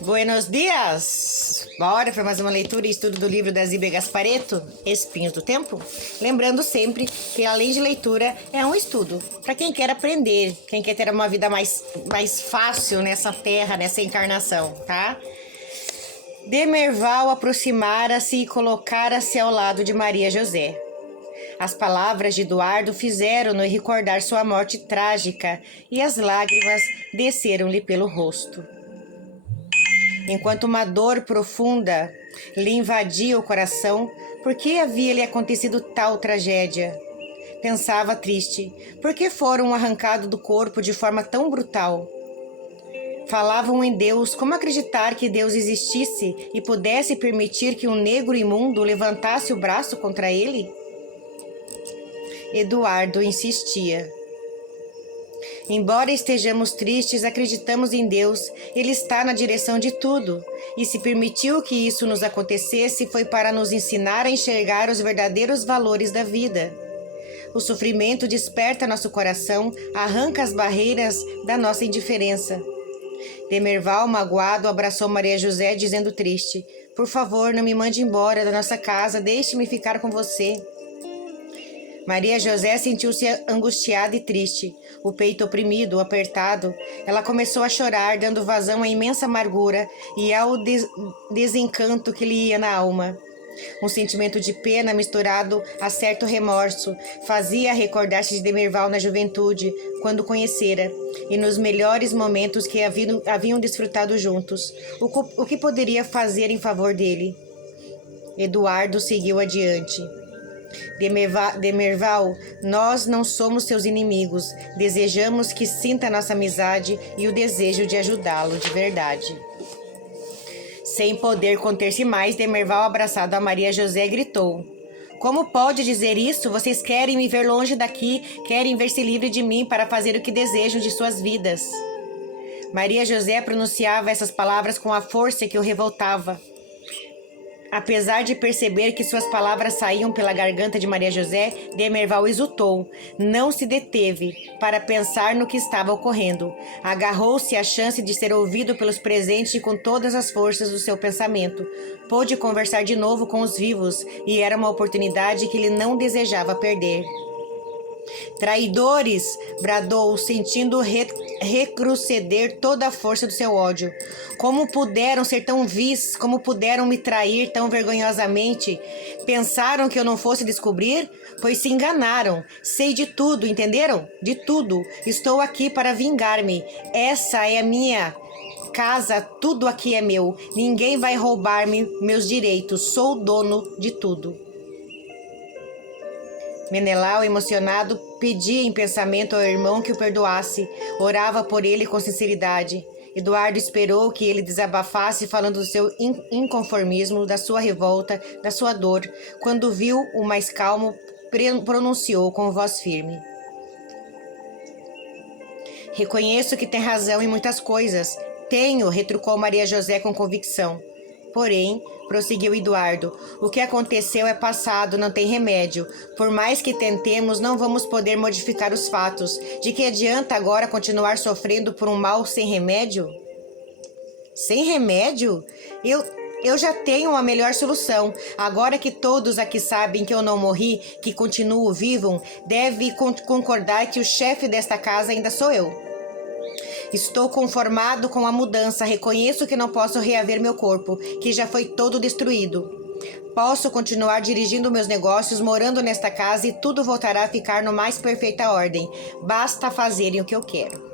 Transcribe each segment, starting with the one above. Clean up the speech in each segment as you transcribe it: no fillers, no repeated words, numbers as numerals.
Buenos dias! Bora para mais uma leitura e estudo do livro da Zíbia Gasparetto, Espinhos do Tempo? Lembrando sempre que, além de leitura, é um estudo para quem quer aprender, quem quer ter uma vida mais fácil nessa terra, nessa encarnação, tá? Demerval aproximara-se e colocara-se ao lado de Maria José. As palavras de Eduardo fizeram-no recordar sua morte trágica e as lágrimas desceram-lhe pelo rosto. Enquanto uma dor profunda lhe invadia o coração, por que havia-lhe acontecido tal tragédia? Pensava triste, por que foram arrancados do corpo de forma tão brutal? Falavam em Deus, como acreditar que Deus existisse e pudesse permitir que um negro imundo levantasse o braço contra ele? Eduardo insistia. Embora estejamos tristes, acreditamos em Deus. Ele está na direção de tudo. E se permitiu que isso nos acontecesse, foi para nos ensinar a enxergar os verdadeiros valores da vida. O sofrimento desperta nosso coração, arranca as barreiras da nossa indiferença. Demerval, magoado, abraçou Maria José, dizendo triste: "Por favor, não me mande embora da nossa casa, deixe-me ficar com você." Maria José sentiu-se angustiada e triste, o peito oprimido, apertado. Ela começou a chorar, dando vazão à imensa amargura e ao desencanto que lhe ia na alma. Um sentimento de pena misturado a certo remorso fazia recordar-se de Demerval na juventude, quando o conhecera, e nos melhores momentos que haviam desfrutado juntos. O que poderia fazer em favor dele? Eduardo seguiu adiante. Demerval, nós não somos seus inimigos. Desejamos que sinta nossa amizade e o desejo de ajudá-lo de verdade. Sem poder conter-se mais, Demerval, abraçado a Maria José, gritou: "Como pode dizer isso? Vocês querem me ver longe daqui, querem ver-se livre de mim para fazer o que desejam de suas vidas." Maria José pronunciava essas palavras com a força que o revoltava. Apesar de perceber que suas palavras saíam pela garganta de Maria José, Demerval exultou. Não se deteve para pensar no que estava ocorrendo. Agarrou-se à chance de ser ouvido pelos presentes e com todas as forças do seu pensamento. Pôde conversar de novo com os vivos e era uma oportunidade que ele não desejava perder. "Traidores!" bradou, sentindo recrudescer toda a força do seu ódio. "Como puderam ser tão vis? Como puderam me trair tão vergonhosamente? Pensaram que eu não fosse descobrir? Pois se enganaram. Sei de tudo, entenderam? De tudo. Estou aqui para vingar-me. Essa é a minha casa, tudo aqui é meu. Ninguém vai roubar-me meus direitos. Sou o dono de tudo." Menelau, emocionado, pedia em pensamento ao irmão que o perdoasse. Orava por ele com sinceridade. Eduardo esperou que ele desabafasse, falando do seu inconformismo, da sua revolta, da sua dor. Quando viu o mais calmo, pronunciou com voz firme: "Reconheço que tem razão em muitas coisas." "Tenho", retrucou Maria José com convicção. "Porém", prosseguiu Eduardo, "o que aconteceu é passado, não tem remédio. Por mais que tentemos, não vamos poder modificar os fatos. De que adianta agora continuar sofrendo por um mal sem remédio?" "Sem remédio? Eu já tenho uma melhor solução. Agora que todos aqui sabem que eu não morri, que continuo vivo, deve concordar que o chefe desta casa ainda sou eu. Estou conformado com a mudança. Reconheço que não posso reaver meu corpo, que já foi todo destruído. Posso continuar dirigindo meus negócios, morando nesta casa e tudo voltará a ficar no mais perfeita ordem. Basta fazerem o que eu quero."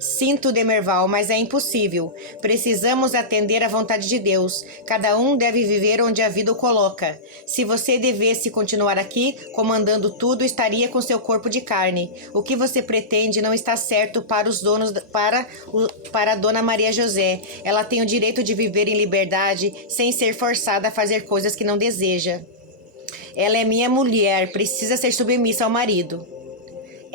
"Sinto, Demerval, mas é impossível. Precisamos atender à vontade de Deus. Cada um deve viver onde a vida o coloca. Se você devesse continuar aqui, comandando tudo, estaria com seu corpo de carne. O que você pretende não está certo para os donos, para a dona Maria José. Ela tem o direito de viver em liberdade, sem ser forçada a fazer coisas que não deseja. Ela é minha mulher, precisa ser submissa ao marido."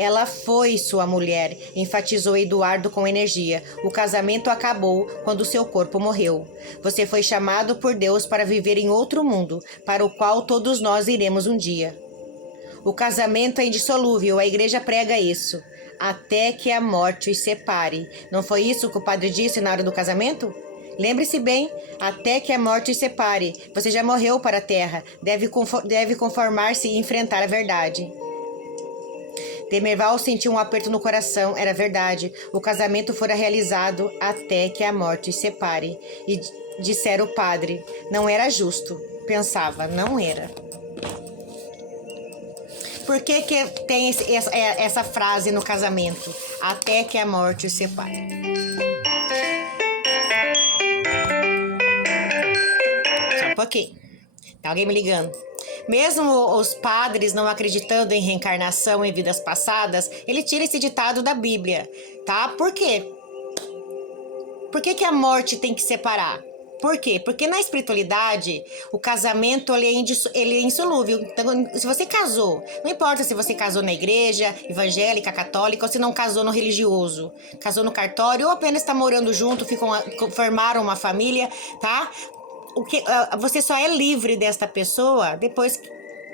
"Ela foi sua mulher", enfatizou Eduardo com energia. "O casamento acabou quando seu corpo morreu. Você foi chamado por Deus para viver em outro mundo, para o qual todos nós iremos um dia. O casamento é indissolúvel, a igreja prega isso. até que a morte os separe. Não foi isso que o padre disse na hora do casamento? Lembre-se bem, até que a morte os separe. Você já morreu para a terra, deve conformar-se e enfrentar a verdade. Demerval sentiu um aperto no coração, era verdade. O casamento fora realizado até que a morte os separe. E dissera o padre, não era justo. Pensava, não era. Por que tem essa frase no casamento? Até que a morte os separe. Só um pouquinho. Tá alguém me ligando? Mesmo os padres não acreditando em reencarnação em vidas passadas, ele tira esse ditado da Bíblia, tá? Por quê? Por que a morte tem que separar? Por quê? Porque na espiritualidade, o casamento ele é insolúvel. Então, se você casou, não importa se você casou na igreja, evangélica, católica, ou se não casou no religioso, casou no cartório, ou apenas está morando junto, formaram uma família, tá? Você só é livre desta pessoa depois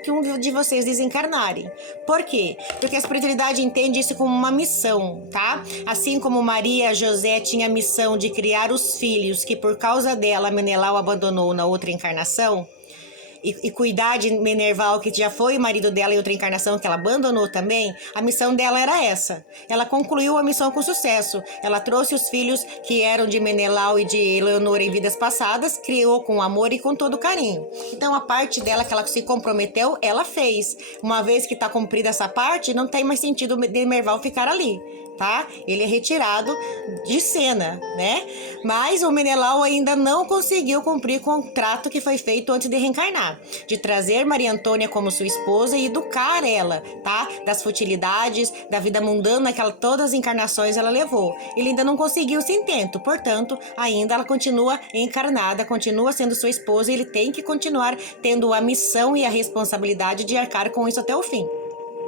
que um de vocês desencarnarem. Por quê? Porque a espiritualidade entende isso como uma missão, tá? Assim como Maria José tinha a missão de criar os filhos que por causa dela Menelau abandonou na outra encarnação, e cuidar de Menerval, que já foi o marido dela em outra encarnação, que ela abandonou também, a missão dela era essa. Ela concluiu a missão com sucesso. Ela trouxe os filhos que eram de Menelau e de Eleonora em vidas passadas, criou com amor e com todo carinho. Então, a parte dela que ela se comprometeu, ela fez. Uma vez que está cumprida essa parte, não tem mais sentido Demerval ficar ali, tá? Ele é retirado de cena, né? Mas o Menelau ainda não conseguiu cumprir o contrato que foi feito antes de reencarnar, de trazer Maria Antônia como sua esposa e educar ela, tá? Das futilidades, da vida mundana que todas as encarnações ela levou. Ele ainda não conseguiu esse intento, portanto, ainda ela continua encarnada, continua sendo sua esposa e ele tem que continuar tendo a missão e a responsabilidade de arcar com isso até o fim.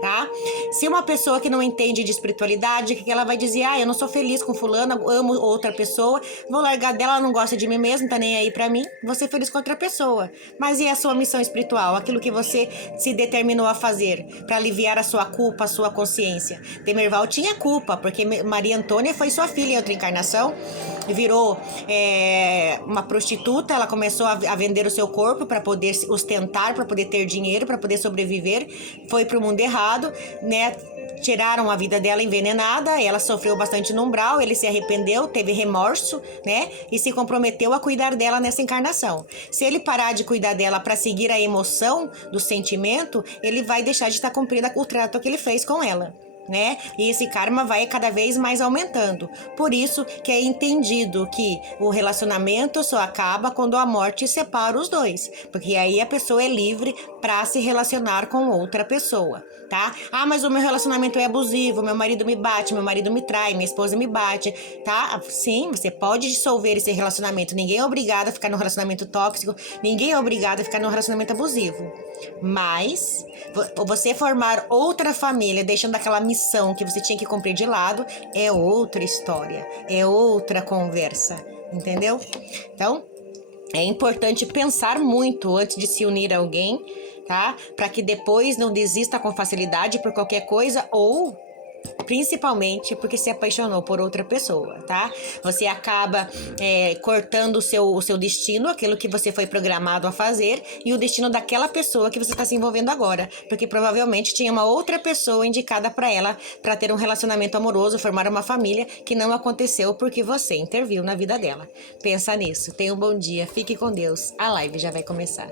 Tá? Se uma pessoa que não entende de espiritualidade, que ela vai dizer, eu não sou feliz com fulana, amo outra pessoa, vou largar dela, ela não gosta de mim mesmo, tá nem aí pra mim, vou ser feliz com outra pessoa. Mas e a sua missão espiritual? Aquilo que você se determinou a fazer para aliviar a sua culpa, a sua consciência. Demerval tinha culpa, porque Maria Antônia foi sua filha em outra encarnação, virou uma prostituta, ela começou a vender o seu corpo para poder ostentar, para poder ter dinheiro, para poder sobreviver, foi pro mundo errado, né? Tiraram a vida dela envenenada, ela sofreu bastante no umbral, ele se arrependeu, teve remorso, né? E se comprometeu a cuidar dela nessa encarnação. Se ele parar de cuidar dela para seguir a emoção do sentimento, ele vai deixar de estar cumprindo o trato que ele fez com ela, né? E esse karma vai cada vez mais aumentando. Por isso que é entendido que o relacionamento só acaba quando a morte separa os dois, porque aí a pessoa é livre para se relacionar com outra pessoa, tá? Mas o meu relacionamento é abusivo, meu marido me bate, meu marido me trai, minha esposa me bate, tá? Sim, você pode dissolver esse relacionamento. Ninguém é obrigado a ficar num relacionamento tóxico, ninguém é obrigado a ficar num relacionamento abusivo. Mas você formar outra família, deixando aquela missão que você tinha que cumprir de lado, é outra história, é outra conversa, entendeu? Então, é importante pensar muito antes de se unir a alguém, tá? Para que depois não desista com facilidade por qualquer coisa ou principalmente porque se apaixonou por outra pessoa, tá? Você acaba cortando o seu destino, aquilo que você foi programado a fazer, e o destino daquela pessoa que você está se envolvendo agora, porque provavelmente tinha uma outra pessoa indicada para ela para ter um relacionamento amoroso, formar uma família, que não aconteceu porque você interviu na vida dela. Pensa nisso. Tenha um bom dia, fique com Deus. A live já vai começar.